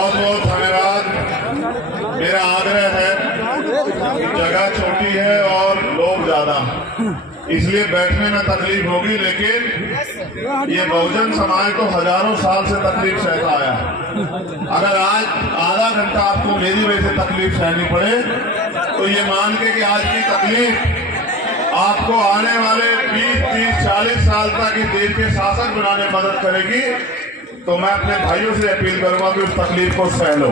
बहुत बहुत धन्यवाद। मेरा आग्रह है, जगह छोटी है और लोग ज्यादा, इसलिए बैठने में तकलीफ होगी, लेकिन ये बहुजन समाज तो हजारों साल से तकलीफ सहता आया है। अगर आज आधा घंटा आपको मेरी वजह से तकलीफ सहनी पड़े, तो ये मान के कि आज की तकलीफ आपको आने वाले 20, 30, 40 साल तक इस देश के शासक बनाने में मदद करेगी। तो मैं अपने भाइयों से अपील करूंगा कि उस तकलीफ को सह लो,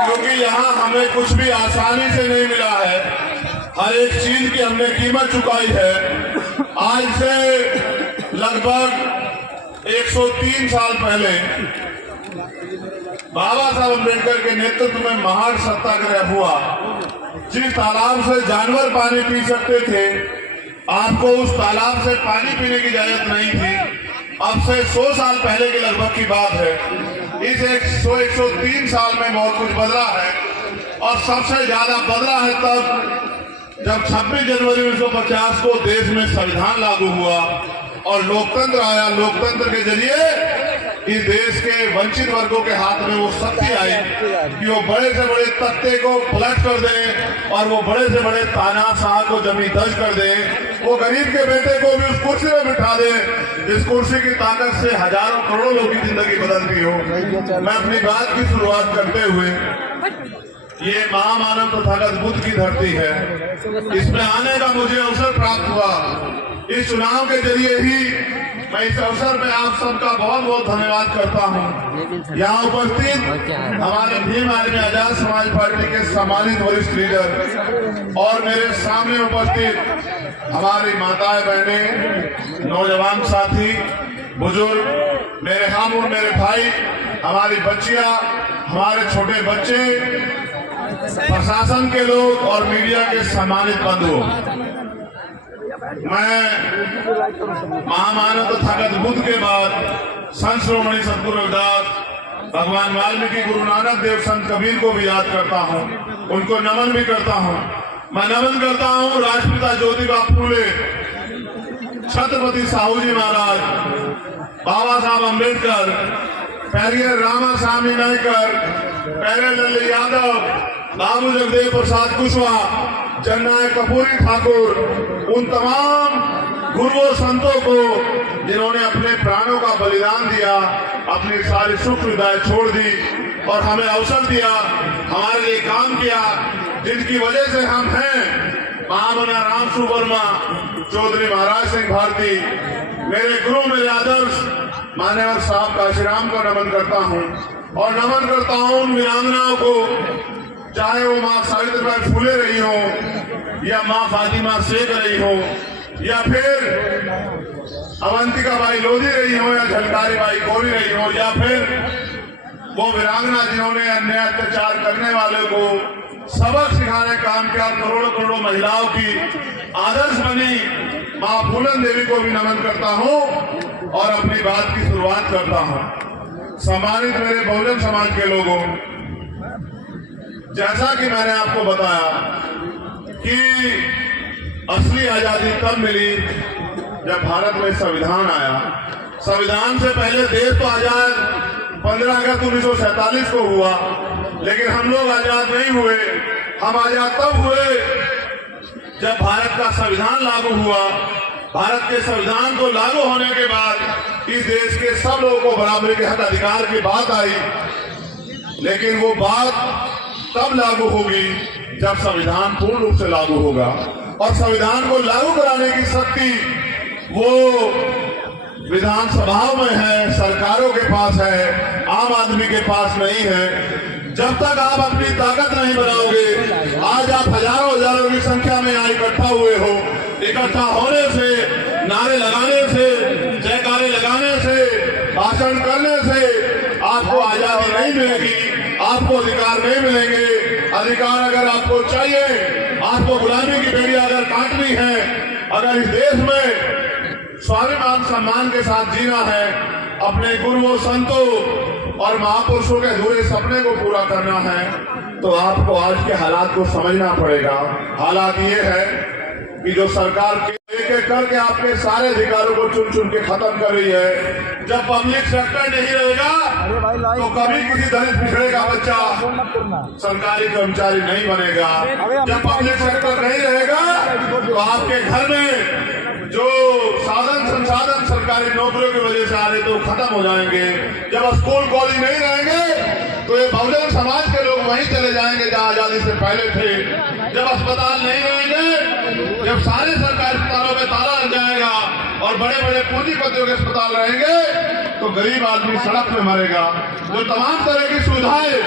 क्योंकि यहाँ हमें कुछ भी आसानी से नहीं मिला है। हर एक चीज की हमने कीमत चुकाई है। आज से लगभग 103 साल पहले बाबा साहब अम्बेडकर के नेतृत्व में महान सत्याग्रह हुआ। जिस तालाब से जानवर पानी पी सकते थे, आपको उस तालाब से पानी पीने की इजाजत नहीं थी। अब से 100 साल पहले के लगभग की बात है। इस 103 साल में बहुत कुछ बदला है, और सबसे ज्यादा बदला है तब जब 26 जनवरी 1950 को देश में संविधान लागू हुआ और लोकतंत्र आया। लोकतंत्र के जरिए इस देश के वंचित वर्गों के हाथ में वो शक्ति आई कि वो बड़े से बड़े तख्ते को पलट कर दें और वो बड़े से बड़े तानाशाह को जमीन दर्ज कर दें। वो गरीब के बेटे को भी उस कुर्सी में बिठा दें जिस कुर्सी की ताकत से हजारों करोड़ों लोगों की जिंदगी बदलती हो। मैं अपनी बात की शुरुआत करते हुए, ये महामानव तथागत बुद्ध की धरती है, इसमें आने का मुझे अवसर प्राप्त हुआ। इस चुनाव के जरिए ही मैं इस अवसर में आप सबका बहुत बहुत धन्यवाद करता हूँ। यहाँ उपस्थित हमारे भीम आर्मी आजाद समाज पार्टी के सम्मानित वरिष्ठ लीडर और मेरे सामने उपस्थित हमारी माताएं, बहनें, नौजवान साथी, बुजुर्ग, मेरे हम और मेरे भाई, हमारी बच्चियां, हमारे छोटे बच्चे, प्रशासन के लोग और मीडिया के सम्मानित बंधु, मैं महामानव तथागत बुद्ध के बाद संत शिरोमणि सद्गुरु रविदास, भगवान वाल्मीकि, गुरु नानक देव, संत कबीर को भी याद करता हूँ, उनको नमन भी करता हूँ। मैं नमन करता हूँ राष्ट्रपिता ज्योतिबा फूले, छत्रपति साहू जी महाराज, बाबा साहब अम्बेडकर, पेरियर रामास्वामी नायकर, पेरियर लाल यादव, बाबू जगदेव प्रसाद कुशवाहा, जननायक कपूरी ठाकुर, उन तमाम गुरुओं संतों को जिन्होंने अपने प्राणों का बलिदान दिया, अपनी सारी सुख सुविधाएं छोड़ दी और हमें अवसर दिया, हमारे लिए काम किया, जिनकी वजह से हम हैं। महामना राम सुवर्मा, चौधरी महाराज सिंह भारती, मेरे गुरु, मेरे आदर्श मान्यवर साहब काशीराम को नमन करता हूँ और नमन करता हूँ उन वीरांगनाओं को, चाहे वो माँ सावित्रीबाई फूले रही हो या माँ फातिमा शेख रही हो या फिर अवंतिका बाई लोधी रही हो या झलकारी बाई कोरी रही हो या फिर वो वीरांगना जिन्होंने अन्याय अत्याचार करने वाले को सबक सिखाने का काम किया, करोड़ों करोड़ों महिलाओं की आदर्श बनी माँ फूलन देवी को भी नमन करता हूँ और अपनी बात की शुरुआत करता हूँ। सम्मानित मेरे बहुजन समाज के लोगों, जैसा कि मैंने आपको बताया कि असली आजादी तब मिली जब भारत में संविधान आया। संविधान से पहले देश तो आजाद 15 अगस्त 1947 को हुआ, लेकिन हम लोग आजाद नहीं हुए। हम आजाद तब हुए जब भारत का संविधान लागू हुआ। भारत के संविधान को लागू होने के बाद इस देश के सब लोगों को बराबरी के हक अधिकार की बात आई, लेकिन वो बात तब लागू होगी जब संविधान पूर्ण रूप से लागू होगा। और संविधान को लागू कराने की शक्ति वो विधानसभाओं में है, सरकारों के पास है, आम आदमी के पास नहीं है। जब तक आप अपनी ताकत नहीं बनाओगे, आज आप हजारों हजारों की संख्या में यहाँ इकट्ठा हुए हो, इकट्ठा होने से, नारे लगाने से, जयकारे लगाने से, भाषण करने से आपको आजादी नहीं मिलेगी, आपको अधिकार नहीं मिलेंगे। अधिकार अगर आपको चाहिए, आपको गुलामी की बेड़ी अगर काटनी है, अगर इस देश में स्वाभिमान सम्मान के साथ जीना है, अपने गुरुओं, संतों और महापुरुषों के अधूरे सपने को पूरा करना है, तो आपको आज के हालात को समझना पड़ेगा। हालात ये है कि जो सरकार एक एक करके आपके सारे अधिकारों को चुन चुन के खत्म कर रही है। जब पब्लिक सेक्टर नहीं रहेगा तो कभी किसी दलित पिछड़े का बच्चा सरकारी कर्मचारी नहीं बनेगा। जब पब्लिक सेक्टर नहीं रहेगा तो आपके घर में जो साधन संसाधन सरकारी नौकरियों की वजह से आ रहे तो खत्म हो जाएंगे। जब स्कूल कॉलेज नहीं रहेंगे तो ये बहुजन समाज के लोग वहीं चले जाएंगे जहां आजादी से पहले थे। जब अस्पताल नहीं रहेंगे, जब सारे सरकारी अस्पतालों में ताला लग जाएगा और बड़े बड़े पूंजीपतियों के अस्पताल रहेंगे तो गरीब आदमी सड़क में मरेगा। जो तमाम तरह की सुविधाएं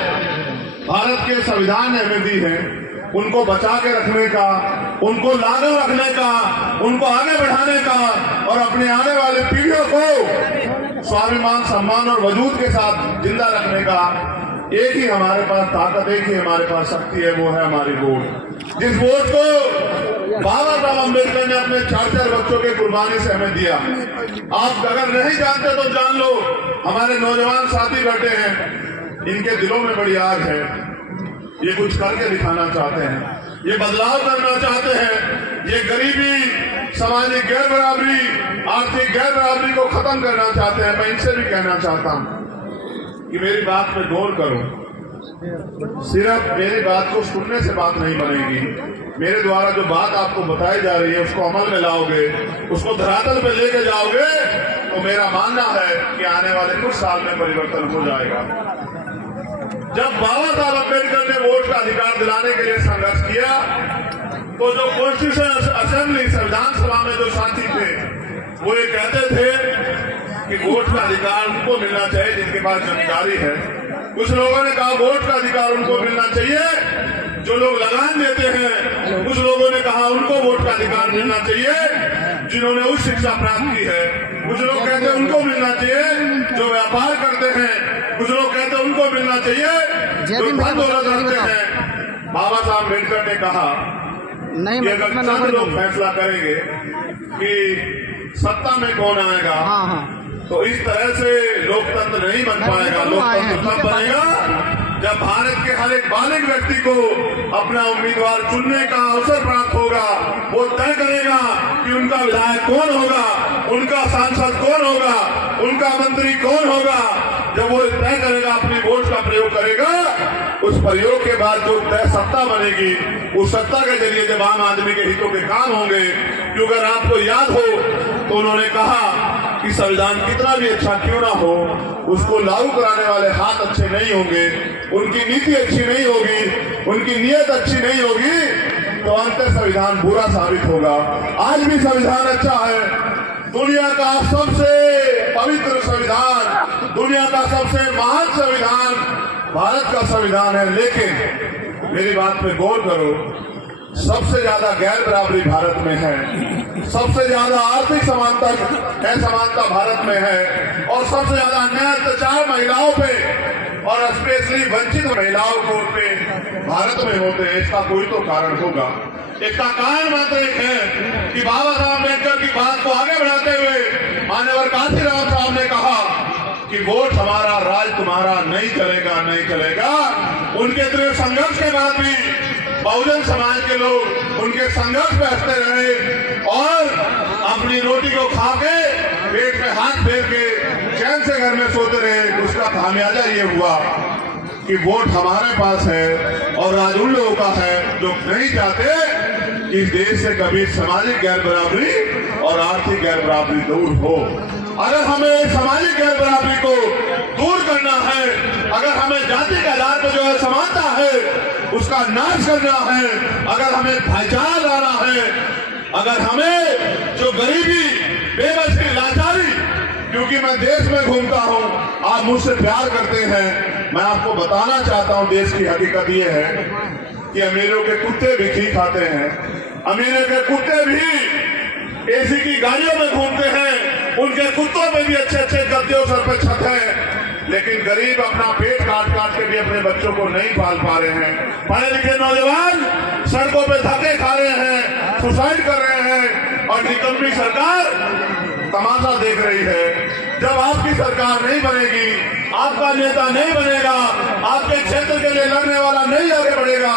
भारत के संविधान ने हमें दी है, उनको बचा के रखने का, उनको लागू रखने का, उनको आगे बढ़ाने का और अपने आने वाले पीढ़ियों को स्वाभिमान, सम्मान और वजूद के साथ जिंदा रखने का एक ही हमारे पास ताकत, एक ही हमारे पास शक्ति है, वो है हमारी वोट। जिस वोट को बाबा साहब अम्बेडकर ने अपने 4 बच्चों के कुर्बानी से हमें दिया। आप अगर नहीं जानते तो जान लो, हमारे नौजवान साथी बैठे हैं, इनके दिलों में बड़ी आग है। ये कुछ करके दिखाना चाहते हैं, ये बदलाव करना चाहते हैं, ये गरीबी, सामाजिक गैर बराबरी, आर्थिक गैर बराबरी को खत्म करना चाहते हैं। मैं इनसे भी कहना चाहता हूं कि मेरी बात पे गौर करो। सिर्फ मेरी बात को सुनने से बात नहीं बनेगी। मेरे द्वारा जो बात आपको बताई जा रही है उसको अमल में लाओगे, उसको धरातल पे लेके जाओगे तो मेरा मानना है कि आने वाले कुछ साल में परिवर्तन हो जाएगा। जब बाबा साहब अम्बेडकर ने वोट का अधिकार दिलाने के लिए संघर्ष किया तो जो कॉन्स्टिट्यूशन असेंबली, संविधान सभा में जो साथी थे वो ये कहते थे कि वोट का अधिकार उनको मिलना चाहिए जिनके पास जमींदारी है। कुछ लोगों ने कहा वोट का अधिकार उनको मिलना चाहिए जो लोग लगान देते हैं। कुछ लोगों ने कहा उनको वोट का अधिकार मिलना चाहिए जिन्होंने उच्च शिक्षा प्राप्त की है। कुछ लोग कहते हैं उनको मिलना चाहिए जो व्यापार करते हैं। कुछ लोग कहते हैं उनको मिलना चाहिए जो धन दौलत रखते हैं। बाबा साहब अम्बेडकर ने कहा कि अगर चंद लोग फैसला करेंगे कि सत्ता में कौन आएगा तो इस तरह से लोकतंत्र नहीं बन पाएगा। लोकतंत्र तब बनेगा जब भारत के हर एक बालिग व्यक्ति को अपना उम्मीदवार चुनने का अवसर प्राप्त होगा। वो तय करेगा कि उनका विधायक कौन होगा, उनका सांसद कौन होगा, उनका मंत्री कौन होगा। जब वो तय करेगा, अपनी वोट का प्रयोग करेगा, उस प्रयोग के बाद जो तय सत्ता बनेगी, उस सत्ता के जरिए जब आम आदमी के हितों के काम होंगे। क्योंकि अगर आपको याद हो तो उन्होंने कहा कि संविधान कितना भी अच्छा क्यों ना हो, उसको लागू कराने वाले हाथ अच्छे नहीं होंगे, उनकी नीति अच्छी नहीं होगी, उनकी नीयत अच्छी नहीं होगी तो अंत संविधान बुरा साबित होगा। आज भी संविधान अच्छा है, दुनिया का सबसे पवित्र संविधान, दुनिया का सबसे महान संविधान भारत का संविधान है। लेकिन मेरी बात पे गौर करो, सबसे ज्यादा गैर बराबरी भारत में है, सबसे ज्यादा आर्थिक समानता भारत में है और सबसे ज्यादा अन्याय अत्याचार महिलाओं पे और स्पेशली वंचित महिलाओं को पे भारत में होते हैं। इसका कोई तो कारण होगा। इसका कारण मात्र एक है कि बाबा साहब अम्बेडकर की बात को आगे बढ़ाते हुए माननीय कांशीराम साहब ने कहा कि वोट हमारा, राज तुम्हारा, नहीं चलेगा, नहीं चलेगा। उनके दृढ़ संघर्ष के बाद भी बहुजन समाज के लोग उनके संघर्ष में हंसते रहे और अपनी रोटी को खा के पेट में हाथ फेर के चैन से घर में सोते रहे। उसका खामियाजा ये हुआ कि वोट हमारे पास है और राज उन लोगों का है जो नहीं चाहते कि इस देश से कभी सामाजिक गैर बराबरी और आर्थिक गैर बराबरी दूर हो। अगर हमें सामाजिक गैर बराबरी को दूर करना है, अगर हमें जाति के आधार पर जो है समानता है उसका नाश करना है, अगर हमें भाईचारा लाना है, अगर हमें जो गरीबी, बेबसी, लाचारी, क्योंकि मैं देश में घूमता हूं, आप मुझसे प्यार करते हैं, मैं आपको बताना चाहता हूं देश की हकीकत ये है कि अमीरों के कुत्ते भी घी खाते हैं, अमीरों के कुत्ते भी एसी की गाड़ियों में घूमते हैं, उनके कुत्तों में भी अच्छे अच्छे गद्दे सर पे छत है। लेकिन गरीब अपना पेट काट काट के भी अपने बच्चों को नहीं पाल पा रहे हैं। पढ़े लिखे नौजवान सड़कों पे धक्के खा रहे हैं, सुसाइड कर रहे हैं और निकम्मी सरकार तमाशा देख रही है। जब आपकी सरकार नहीं बनेगी, आपका नेता नहीं बनेगा, आपके क्षेत्र के लिए लड़ने वाला नहीं आगे बढ़ेगा,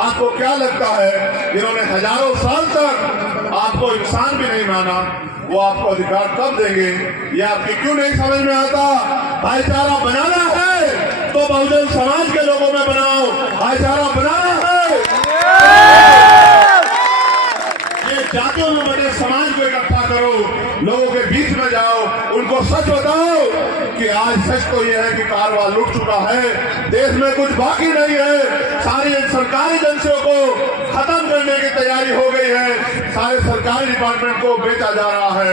आपको क्या लगता है जिन्होंने हजारों साल तक आपको इंसान भी नहीं माना, वो आपको अधिकार कब देंगे? ये आपकी क्यों नहीं समझ में आता? भाईचारा बनाना है बहुजन समाज के लोगों में बनाओ, भाईचारा बनाना है। ये जातियों में बने समाज को इकट्ठा करो, लोगों के बीच में जाओ, उनको सच बताओ कि आज सच तो ये है कि कारवा लुट चुका है, देश में कुछ बाकी नहीं है, सारी सरकारी एजेंसियों को खत्म करने की तैयारी हो गई है, सारे सरकारी डिपार्टमेंट को बेचा जा रहा है।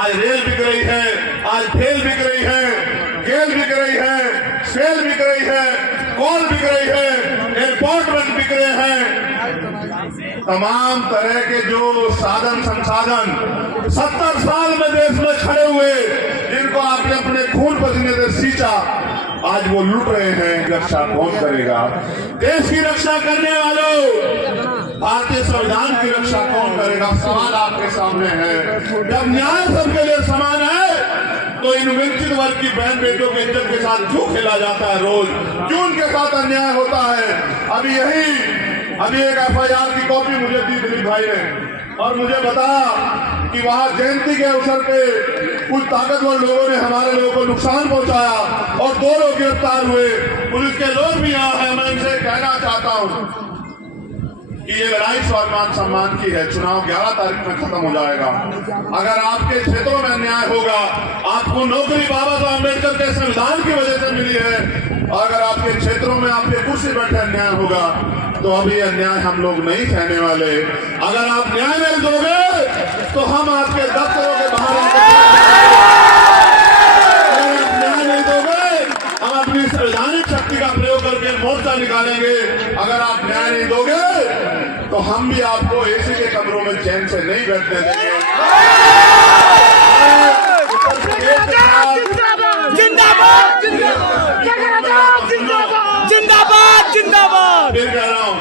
आज रेल बिक रही है, आज फेल बिक रही है, गेल बिक रही है, सेल बिक रही है, कोल बिक रही है, एयरपोर्ट बिक रहे हैं। तमाम तरह के जो साधन संसाधन 70 साल में देश में खड़े हुए, जिनको आपने अपने खून पसीने से सींचा, आज वो लूट रहे हैं। रक्षा कौन करेगा? देश की रक्षा करने वालों, भारतीय संविधान की रक्षा कौन करेगा? सवाल आपके सामने है। जब न्याय सबके लिए समान है तो इन वंचित वर्ग की बहन बेटियों के इज्जत के साथ क्यों खेला जाता है? रोज क्यों उनके साथ अन्याय होता है? अभी एक FIR की कॉपी मुझे दी दिलीप भाई ने और मुझे बताया कि वहां जयंती के अवसर पे कुछ ताकतवर लोगों ने हमारे लोगों को नुकसान पहुंचाया और 2 लोग गिरफ्तार हुए। पुलिस के लोग भी यहाँ हैं। मैं इनसे कहना चाहता हूँ कि ये लड़ाई स्वाभिमान सम्मान की है। चुनाव 11 तारीख में खत्म हो जाएगा। अगर आपके क्षेत्रों में अन्याय होगा, आपको नौकरी बाबा साहब अम्बेडकर के संविधान की वजह से मिली है, और अगर आपके क्षेत्रों में आपके कुर्सी बैठे अन्याय होगा तो अभी अन्याय हम लोग नहीं सहने वाले। अगर आप न्याय नहीं दोगे तो हम आपके दफ्तरों के बाहर, अगर आप न्याय नहीं दोगे हम अपनी संवैधानिक शक्ति का प्रयोग करके मोर्चा निकालेंगे। अगर आप न्याय नहीं दोगे तो हम भी आपको एसी के कमरों में चैन से नहीं बैठने देंगे। जिंदाबाद जिंदाबाद जिंदाबाद जिंदाबाद। फिर कह रहा हूँ,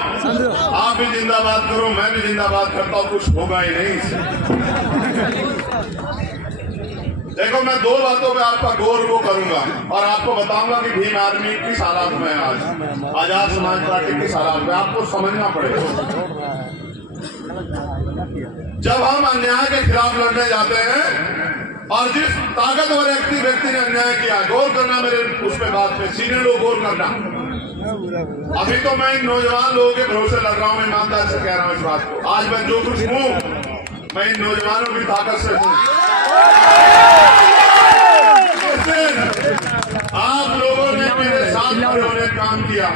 आप भी जिंदाबाद करो, मैं भी जिंदाबाद करता हूँ, कुछ होगा ही नहीं। देखो, मैं 2 बातों पे आपका गौर वो करूंगा और आपको बताऊंगा कि भीम आर्मी किस हालात में आज आजाद समाज पार्टी किस हालात में, आपको समझना पड़ेगा। जब हम अन्याय के खिलाफ लड़ने जाते हैं और जिस ताकतवर व्यक्ति ने अन्याय किया, गौर करना मेरे उस पे बात पे, सीनियर लोग गौर करना। अभी तो मैं इन नौजवान लोगों के भरोसे लग रहा हूँ, ईमानदार से कह रहा हूँ इस बात को। आज मैं जो कुछ हूँ मैं इन नौजवानों की ताकत से हूँ। आप लोगों ने मेरे साथ खड़े होने काम किया,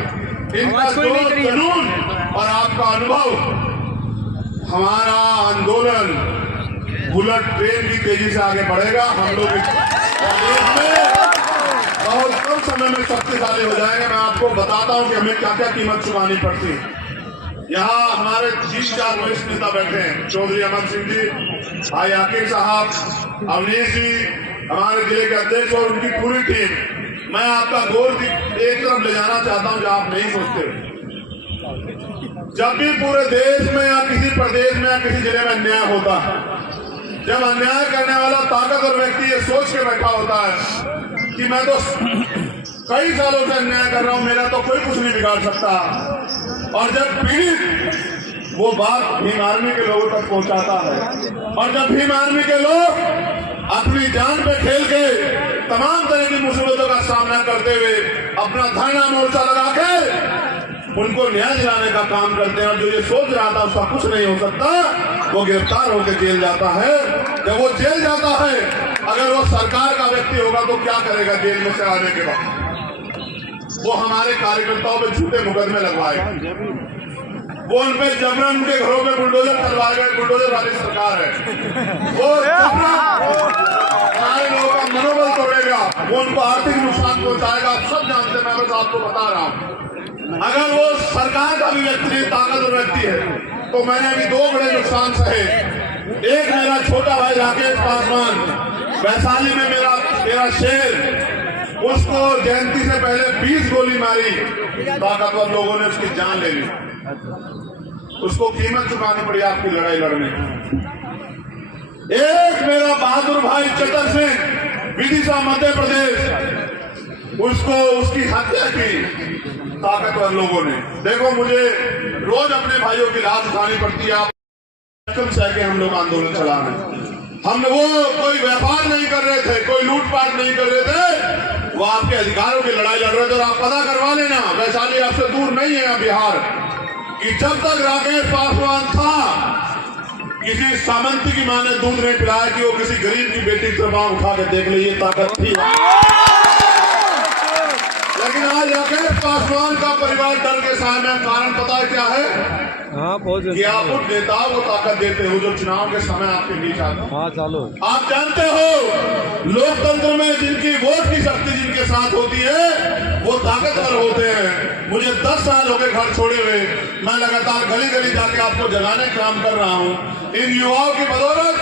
इनका जोश जुनून और आपका अनुभव, हमारा आंदोलन बुलेट ट्रेन की तेजी से आगे बढ़ेगा। हम लोग देश में बहुत कम समय में शक्तिशाली हो जाएंगे। मैं आपको बताता हूं कि हमें क्या क्या कीमत चुकानी पड़ती है। यहाँ हमारे 3-4 वरिष्ठ नेता बैठे हैं, चौधरी अमन सिंह जी, भाई आकिब साहब, अवनीश जी, हमारे जिले के अध्यक्ष और उनकी पूरी टीम। मैं आपका गौर एक तरफ ले जाना चाहता हूं जो आप नहीं सोचते। जब भी पूरे देश में या किसी प्रदेश में या किसी जिले में अन्याय होता है, जब अन्याय करने वाला ताकतवर व्यक्ति ये सोच के बैठा होता है कि मैं तो कई सालों से अन्याय कर रहा हूं, मेरा तो कोई कुछ नहीं बिगाड़ सकता, और जब पीड़ित वो बात भीम आर्मी के लोगों तक पहुंचाता है, और जब भीम आर्मी के लोग अपनी जान पे खेल के तमाम तरह की मुसीबतों का सामना करते हुए अपना धरना मोर्चा लगा के उनको न्याय दिलाने का काम करते हैं, और जो ये सोच रहा था उसका कुछ नहीं हो सकता, वो गिरफ्तार होकर जेल जाता है। जब वो जेल जाता है, अगर वो सरकार का व्यक्ति होगा तो क्या करेगा? जेल में से आने के बाद वो हमारे कार्यकर्ताओं पे झूठे मुकदमे लगवाएगा, वो उन पे जबरन उनके घरों पे बुलडोजर चलवाएगा। बुलडोजर वाली सरकार है, वो हमारे लोगों का मनोबल तोड़ेगा, वो उनको आर्थिक नुकसान पहुंचाएगा। आप सब जानते हैं, मैं बस आपको बता रहा हूँ। अगर वो सरकार का भी व्यक्ति ताकतवर व्यक्ति है तो मैंने अभी 2 बड़े नुकसान सहे। एक, मेरा छोटा भाई राकेश पासवान वैशाली में मेरा शेर, उसको जयंती से पहले 20 गोली मारी, ताकतवर लोगों ने उसकी जान ले ली, उसको कीमत चुकानी पड़ी आपकी लड़ाई लड़ने। एक, मेरा बहादुर भाई चतर सिंह विदिशा मध्य प्रदेश, उसको उसकी हत्या की ताकतवर लोगों ने। देखो, मुझे रोज अपने भाइयों की लाश उठानी पड़ती है, आप से हम लोग आंदोलन चला रहे हैं। हम वो कोई व्यापार नहीं कर रहे थे, कोई लूटपाट नहीं कर रहे थे, वो आपके अधिकारों की लड़ाई लड़ रहे थे। और आप पता करवा लेना, वैशाली आपसे दूर नहीं है बिहार, कि जब तक राकेश पासवान था, किसी सामंती की मां ने दूध नहीं पिलाया कि वो किसी गरीब की बेटी की तरफ आंख उठा के देख ले, ये ताकत थी। लेकिन आज राकेश पासवान का परिवार डर के सामने, कारण पता है क्या है? हाँ बहुत कि आप उन नेताओं को ताकत देते हो जो चुनाव के समय आपके बीच आते हैं। हाँ चालो। आप जानते हो लोकतंत्र में जिनकी वोट की शक्ति जिनके साथ होती है वो ताकतवर होते हैं। मुझे 10 साल हो गए घर छोड़े हुए, मैं लगातार गली गली जाके आपको जगाने का काम कर रहा हूँ। इन युवाओं की बदौलत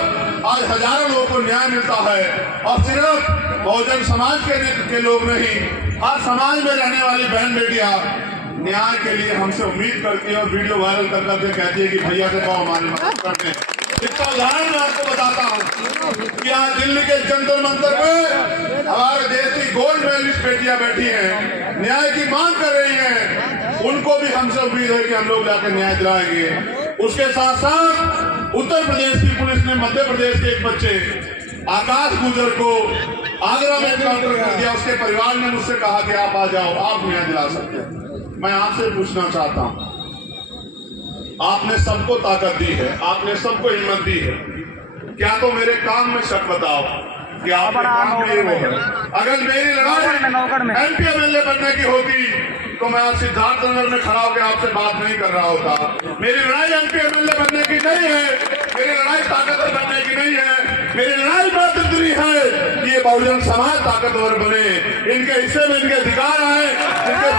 आज हजारों लोगों को न्याय मिलता है, और सिर्फ बहुजन समाज के लोग नहीं, हर समाज में रहने वाली बहन बेटियां न्याय के लिए हमसे उम्मीद करती है और वीडियो वायरल कर करके कहती है कि भैया से कहो हमारी मदद कर दें। इसका उदाहरण मैं आपको बताता हूँ कि आज दिल्ली के जंतर मंतर पे हमारे देश की गोल्ड मेडलिस्ट बेटियां बैठी हैं, न्याय की मांग कर रही हैं। उनको भी हमसे उम्मीद है कि हम लोग जाकर न्याय दिलाएंगे। उसके साथ साथ उत्तर प्रदेश की पुलिस ने मध्य प्रदेश के एक बच्चे आकाश गुजर को आगरा में एनकाउंटर कर दिया। उसके परिवार ने मुझसे कहा कि आप आ जाओ, आप न्याय दिला सकते हैं। मैं आपसे पूछना चाहता हूं, आपने सबको ताकत दी है, आपने सबको हिम्मत दी है, क्या तो मेरे काम में शक बताओ कि आपके काम में ये वो है। अगर मेरी लड़ाई एमपी एमएलए बनने की होती तो मैं आज सिद्धार्थनगर में खड़ा होकर आपसे बात नहीं कर रहा होता। मेरी लड़ाई एमपी एमएलए बनने की नहीं है, मेरी लड़ाई ताकतवर बनने की नहीं है, मेरी लड़ाई बात इतनी है कि ये बहुजन समाज ताकतवर बने, इनके हिस्से में इनके अधिकार आए, इनके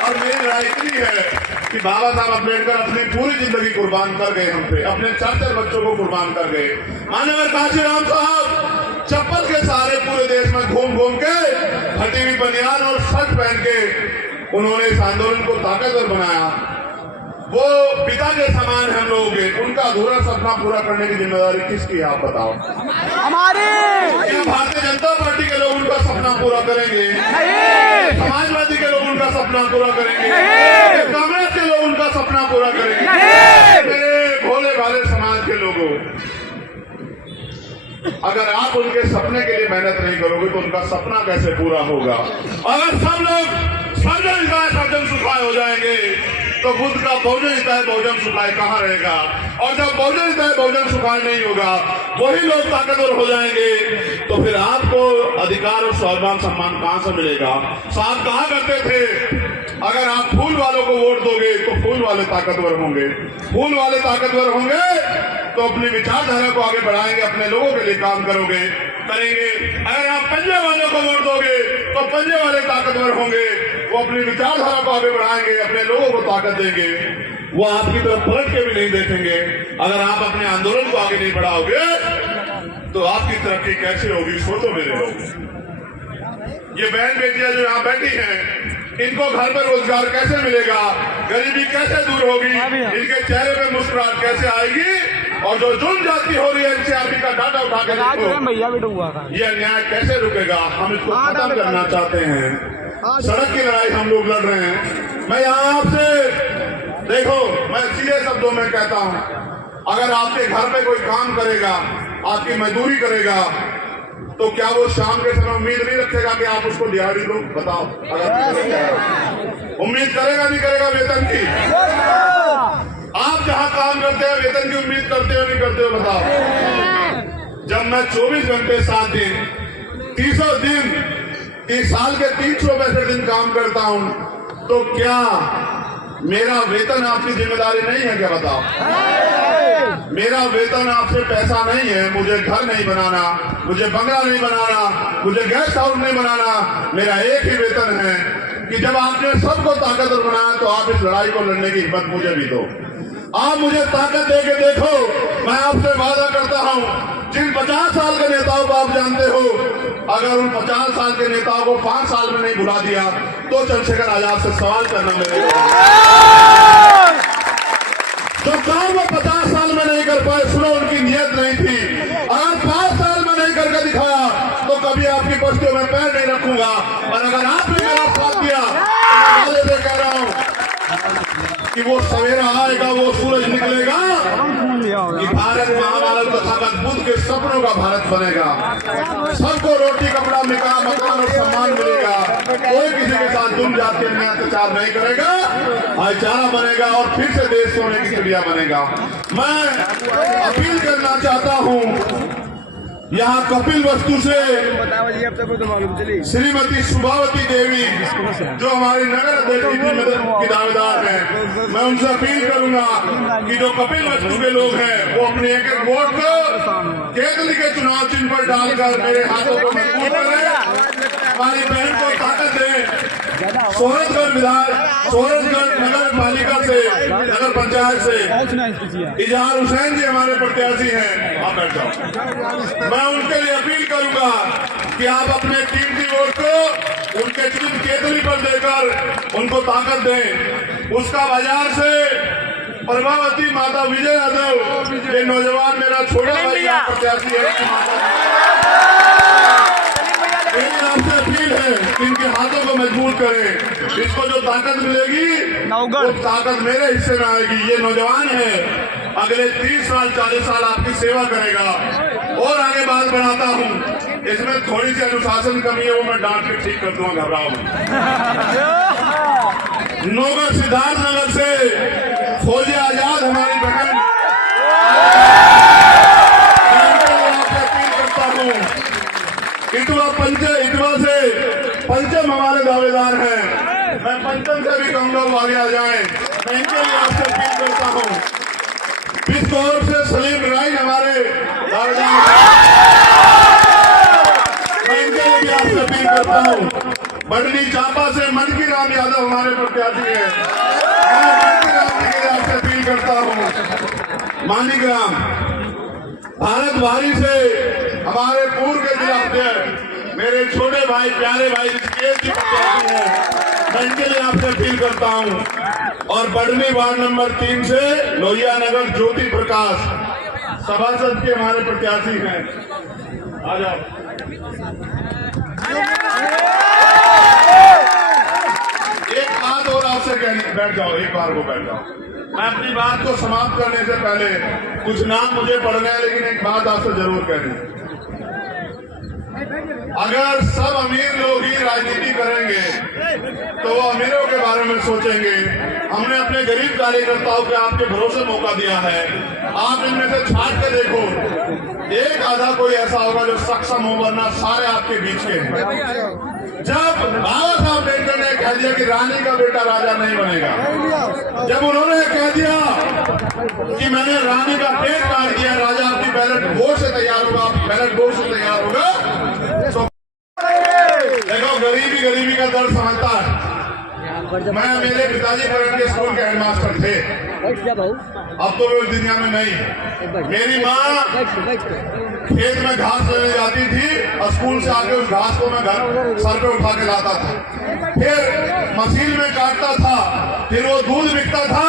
और मेरी लड़ाई इतनी है कि बाबा साहब अम्बेडकर अपनी पूरी जिंदगी कुर्बान कर गए हम पे, अपने 4 बच्चों को कुर्बान कर गए। माननीय काशीराम साहब चप्पल के सहारे पूरे देश में घूम घूम के फटी हुई बनियान और शर्ट पहन के उन्होंने इस आंदोलन को ताकतवर बनाया। वो पिता के समान हम लोगों के, उनका अधूरा सपना पूरा करने की जिम्मेदारी किसकी है आप बताओ? हमारी। क्या भारतीय जनता पार्टी के लोग उनका सपना पूरा करेंगे? नहीं। समाजवादी के लोग उनका सपना पूरा करेंगे? नहीं। कांग्रेस के लोग उनका सपना पूरा करेंगे? नहीं। मेरे भोले भाले समाज के लोगों, अगर आप उनके सपने के लिए मेहनत नहीं करोगे तो उनका सपना कैसे पूरा होगा? अगर सब लोग सर्जन हिताय सर्जन सुखाय हो जाएंगे तो बुद्ध का बहुजन हिताय बहुजन सुखाय कहाँ रहेगा? और जब बहुजन हिताय बहुजन सुखाय नहीं होगा, वही लोग ताकतवर हो जाएंगे, तो फिर आपको अधिकार और स्वाभिमान सम्मान कहाँ से मिलेगा? साहब कहा करते थे अगर आप फूल वालों को वोट दोगे तो फूल वाले ताकतवर होंगे, फूल वाले ताकतवर होंगे तो अपनी विचारधारा को आगे बढ़ाएंगे, अपने लोगों के लिए काम करेंगे। अगर आप पंजे वालों को वोट दोगे तो पंजे वाले ताकतवर होंगे, वो अपनी विचारधारा को आगे बढ़ाएंगे, अपने लोगों को ताकत देंगे, वो आपकी तरफ पलट के भी नहीं देखेंगे। अगर आप अपने आंदोलन को आगे नहीं बढ़ाओगे तो आपकी तरक्की कैसे होगी? सोचो मेरे लोग। ये बहन बेटियां जो यहाँ बैठी हैं, इनको घर में रोजगार कैसे मिलेगा? गरीबी कैसे दूर होगी? इनके चेहरे पे मुस्कुराहट कैसे आएगी? और जो जुल्म जाती हो रही है एनसीआरबी का डाटा उठा के देखो, ये अन्याय कैसे रुकेगा? हम इसको खत्म करना चाहते हैं। सड़क की लड़ाई हम लोग लड़ रहे हैं। मैं यहाँ आपसे देखो, मैं सीधे शब्दों में कहता हूँ, अगर आपके घर पे कोई काम करेगा, आपकी मजदूरी करेगा, तो क्या वो शाम के समय उम्मीद नहीं रखेगा कि आप उसको दिहाड़ी दो? बताओ, अगर उम्मीद करेगा नहीं करेगा वेतन की? आप जहां काम करते हैं वेतन की उम्मीद करते हो नहीं करते हो? बताओ। जब मैं 24 घंटे 7 दिन 300 दिन 30 साल के 365 दिन काम करता हूं, तो क्या मेरा वेतन आपकी जिम्मेदारी नहीं है क्या? बताओ। मेरा वेतन आपसे पैसा नहीं है, मुझे घर नहीं बनाना, मुझे बंगला नहीं बनाना, मुझे गेस्ट हाउस नहीं बनाना। मेरा एक ही वेतन है कि जब आपने सबको ताकतवर बनाया तो आप इस लड़ाई को लड़ने की हिम्मत मुझे भी दो। आप मुझे ताकत दे के देखो। मैं आपसे वादा करता हूं, जिन 50 साल के नेताओं को आप जानते हो, अगर उन 50 साल के नेताओं को 5 साल में नहीं भुला दिया तो चंद्रशेखर आजाद से सवाल करना मेरे जो काम वो 50 साल में नहीं कर पाए, सुनो उनकी नियत नहीं थी। अगर 5 साल में नहीं करके दिखाया तो कभी आपकी बस्तियों में पैर नहीं रखूंगा। और अगर आपने मेरा साथ दिया तो मैं से कह रहा हूं कि वो सवेरा आएगा, वो सूरज निकलेगा कि भारत के सपनों का भारत बनेगा। सबको रोटी कपड़ा मकान और सम्मान मिलेगा। कोई किसी के साथ दुम जात के अन्याय अत्याचार नहीं करेगा, भाईचारा बनेगा और फिर से देश सोने की चिड़िया बनेगा। मैं अपील करना चाहता हूँ यहाँ कपिल वस्तु से श्रीमती शुभावती देवी जो हमारी नगर अध्यक्ष की दावेदार है, मैं उनसे अपील करूंगा कि जो कपिल वस्तु के लोग हैं वो अपने एक एक वोट को केतली के चुनाव चिन्ह पर डालकर मेरे हाथों को मजबूत करें, हमारी बहन को ताकत दें। सोहरतगढ़ नगर पालिका से, नगर पंचायत से इजहार हुसैन जी हमारे प्रत्याशी हैं, आप बैठ जाओ। मैं उनके लिए अपील करूंगा कि आप अपने कीमती वोट को उनके चिन्ह केतली पर देकर उनको ताकत दें। उसका बाजार से प्रभावती माता विजय यादव, ये नौजवान मेरा छोटा भाई प्रत्याशी है, आपसे अपील है कि इनके हाथों को मजबूत करें। इसको जो ताकत मिलेगी वो ताकत मेरे हिस्से में आएगी। ये नौजवान है, अगले 30 साल 40 साल आपकी सेवा करेगा। और आगे बात बढ़ाता हूँ, इसमें थोड़ी सी अनुशासन कमी है, वो मैं डांट के ठीक कर दूंगा, घबराओ। नौगढ़ सिद्धार्थ नगर से फौजिया आजाद हमारी बहन, आपसे अपील करता हूँ। इटवा से पंचम हमारे दावेदार हैं, मैं पंचम से भी कहूंगा वो आगे आ जाएं। मैं इनके लिए आपसे अपील करता हूँ। बिस्कौर से सलीम राय हमारे दावेदार हैं, मैं इनके लिए भी आपसे अपील करता हूँ। बढ़नी चांपा से मनकी राम यादव हमारे प्रत्याशी हैं, मैं मनकी राम जी के लिए आपसे अपील करता हूँ। मानिकराम भारत भारी से हमारे पूर्व के जिला अध्यक्ष मेरे छोटे भाई प्यारे भाई ऋषिकेश जी प्रत्याशी हैं, मैं इनके लिए आपसे अपील करता हूं। और बढ़नी वार्ड नंबर 3 से लोहिया नगर ज्योति प्रकाश सभासद के हमारे प्रत्याशी हैं, आ जाओ। एक बात और आपसे कहनी, बैठ जाओ, एक बार को बैठ जाओ। मैं अपनी बात को समाप्त करने से पहले कुछ नाम मुझे पढ़ना है, लेकिन एक बात आपसे जरूर कहनी। अगर सब अमीर लोग ही राजनीति करेंगे तो वो अमीरों के बारे में सोचेंगे। हमने अपने गरीब कार्यकर्ताओं के आपके भरोसे मौका दिया है, आप इनमें से छाट के देखो, एक आधा कोई ऐसा होगा जो सक्षम हो, वरना सारे आपके बीच के हैं। जब बाबा साहब अम्बेडकर ने कह दिया कि रानी का बेटा राजा नहीं बनेगा, जब उन्होंने कह दिया कि मैंने रानी का पेट काट दिया, राजा आपकी बैलेट वोट से तैयार होगा, बैलेट वोट से तैयार होगा, तो देखो गरीबी का दर्द समझता है। मैं मेरे पिताजी पढ़ के स्कूल के हेडमास्टर थे, अब तो वे दुनिया में नहीं। मेरी माँ खेत में घास लेने जाती थी और स्कूल से आके उस घास को मैं घर सर पे उठा के लाता था, फिर मशीन में काटता था, फिर वो दूध बिकता था,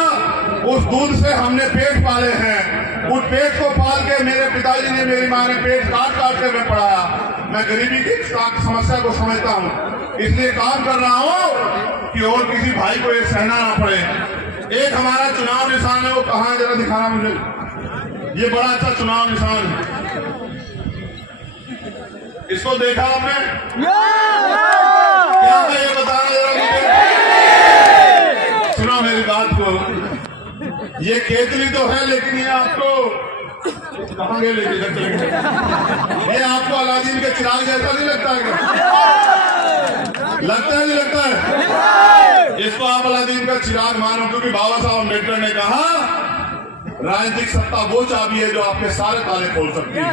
उस दूध से हमने पेट पाले हैं। उस पेट को पाल के मेरे पिताजी ने, मेरी माँ ने पेट काट काट के मैं पढ़ाया। मैं गरीबी की समस्या को समझता हूँ, इसलिए काम कर रहा हूँ कि और किसी भाई को ये सहना ना पड़े। एक हमारा चुनाव निशान है, वो कहाँ जरा दिखाना मुझे, ये बड़ा अच्छा चुनाव निशान है, इसको देखा आपने? क्या है ये बताना जरा मुझे। सुनो मेरी बात को, ये केतली तो है, लेकिन ये आपको कहाँ गए लेके चलेंगे? ये आपको अलादीन के चिराग जैसा नहीं लगता है क्या? लगता है नहीं लगता है? इसको आप अलादीन का चिराग मानो, क्योंकि बाबा साहब अम्बेडकर ने कहा राजनीतिक सत्ता वो चाबी है जो आपके सारे ताले खोल सकती है।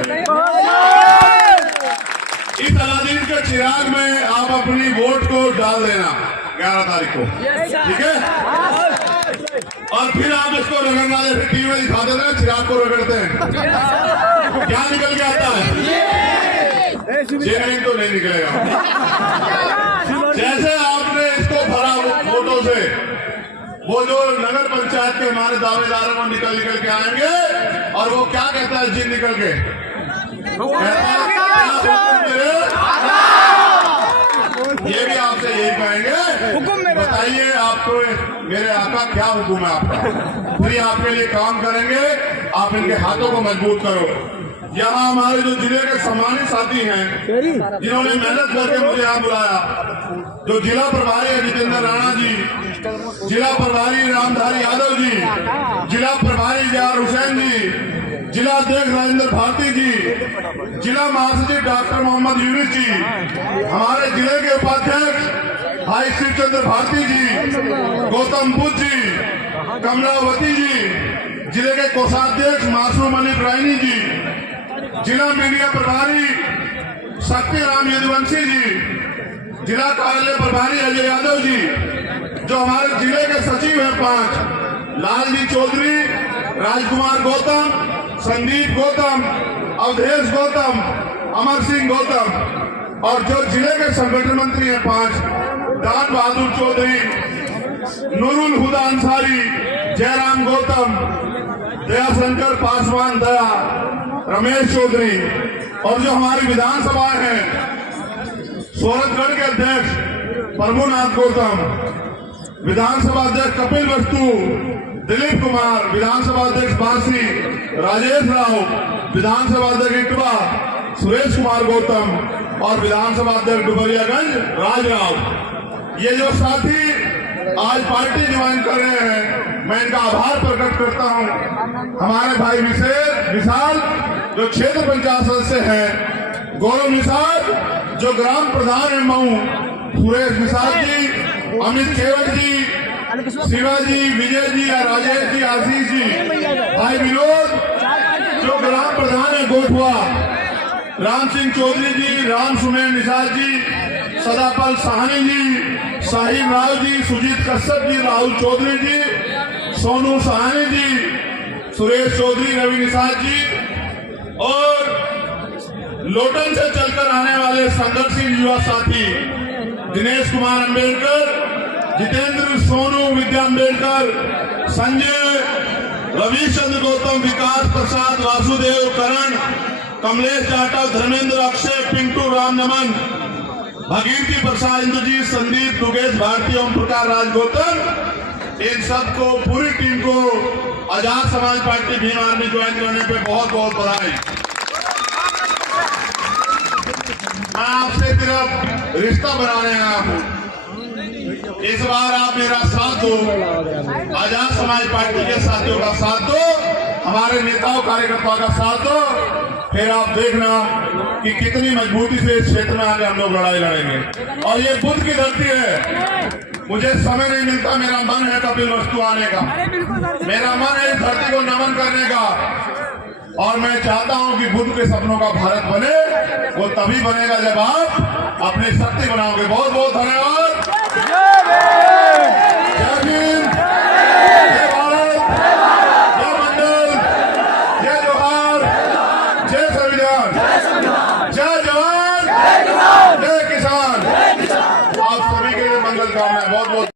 इस अलादीन के चिराग में आप अपनी वोट को डाल देना 11 तारीख को, ठीक है? और फिर आप इसको रगड़ना, जैसे टीवी में दिखा देते हैं चिराग को रगड़ते हैं, क्या निकल के आता है? जेनविन तो नहीं निकलेगा। जैसे आपने इसको भरा वोटों से, वो जो नगर पंचायत के हमारे दावेदार हैं वो निकल के आएंगे, और वो क्या कहता है जिन निकल के ये भी आपसे यही कहेंगे, बताइए आपको मेरे आका क्या हुक्म है आपका, फिर आपके लिए काम करेंगे। आप इनके हाथों को मजबूत करो। यहाँ हमारे जो जिले के सम्मानित साथी हैं, जिन्होंने मेहनत करके मुझे यहाँ बुलाया, जो जिला प्रभारी है जितेंद्र राणा जी, जिला प्रभारी रामधारी यादव जी, जिला प्रभारी जयार हुसैन जी, जिला अध्यक्ष राजेंद्र भारती जी, जिला महासचिव डॉक्टर मोहम्मद यूनिस जी, हमारे जिले के उपाध्यक्ष भाई शिव चंद्र भारती जी, गौतम बुद्ध जी, कमलावती जी, जिले के कोषाध्यक्ष मासूम अली इब्राहिमी जी, जिला मीडिया प्रभारी शक्ति राम यदुवंशी जी, जिला कार्यालय प्रभारी अजय यादव जी, जो हमारे जिले के सचिव हैं 5, लालजी चौधरी, राजकुमार गौतम, संदीप गौतम, अवधेश गौतम, अमर सिंह गौतम, और जो जिले के संगठन मंत्री हैं 5, दान बहादुर चौधरी, नूरुल हुदा अंसारी, जयराम गौतम, दयाशंकर पासवान दया, रमेश चौधरी, और जो हमारी विधानसभा है सोरठगढ़ के अध्यक्ष प्रभुनाथ गौतम, विधानसभा अध्यक्ष कपिल वस्तु, दिलीप कुमार, विधानसभा अध्यक्ष बांसी, राजेश राव, विधानसभा अध्यक्ष इटवा सुरेश कुमार गौतम, और विधानसभा अध्यक्ष डुबरियागंज राज राव। ये जो साथी आज पार्टी ज्वाइन कर रहे हैं, मैं इनका आभार प्रकट करता हूं। हमारे भाई विशाल जो क्षेत्र पंचायत सदस्य हैं, गौरव निषाद जो ग्राम प्रधान है मऊ, सुरेश निषाद जी, अमित केवट जी, शिवाजी, विजय जी, राजेश जी, आशीष जी, भाई विनोद जो ग्राम प्रधान है गोठवा, राम सिंह चौधरी जी, राम सुमेर निषाद जी, सदापाल साहनी जी, साहिब राव जी, सुजीत कश्यप जी, राहुल चौधरी जी, सोनू साहनी जी, सुरेश चौधरी, रवि निषाद जी, और लोटन से चलकर आने वाले संघर्षशील युवा साथी दिनेश कुमार अंबेडकर, जितेंद्र, सोनू, विद्या अंबेडकर, संजय, रवीश चंद्र गौतम, विकास प्रसाद, वासुदेव, करण, कमलेश जाटव, धर्मेंद्र, अक्षय, पिंटू, राम नमन, भगीरथी प्रसाद, इंद्रजीत, संदीप, दुगेश भारती, ओम प्रकाश राज गौतम, इन सबको पूरी टीम को Azad Samaj party Bhim army join करने पे बहुत बहुत बधाई। मैं आपसे सिर्फ रिश्ता बनाने आया हूँ, इस बार आप मेरा साथ दो, आजाद समाज पार्टी के साथियों का साथ दो, हमारे नेताओं कार्यकर्ताओं का साथ दो, फिर आप देखना कि कितनी मजबूती से इस क्षेत्र में आगे हम लोग लड़ाई लड़ेंगे। और ये बुद्ध की धरती है, मुझे समय नहीं मिलता, मेरा मन है कपिल वस्तु आने का, मेरा मन है इस धरती को नमन करने का, और मैं चाहता हूं कि बुद्ध के सपनों का भारत बने, वो तभी बनेगा जब आप अपनी शक्ति बनाओगे। बहुत बहुत धन्यवाद। जय भीम, जय भारत, जय मंडल, जय जोहार, जय संविधान, जय जवान, जय किसान। आप सभी के लिए मंगल कामना। बहुत बहुत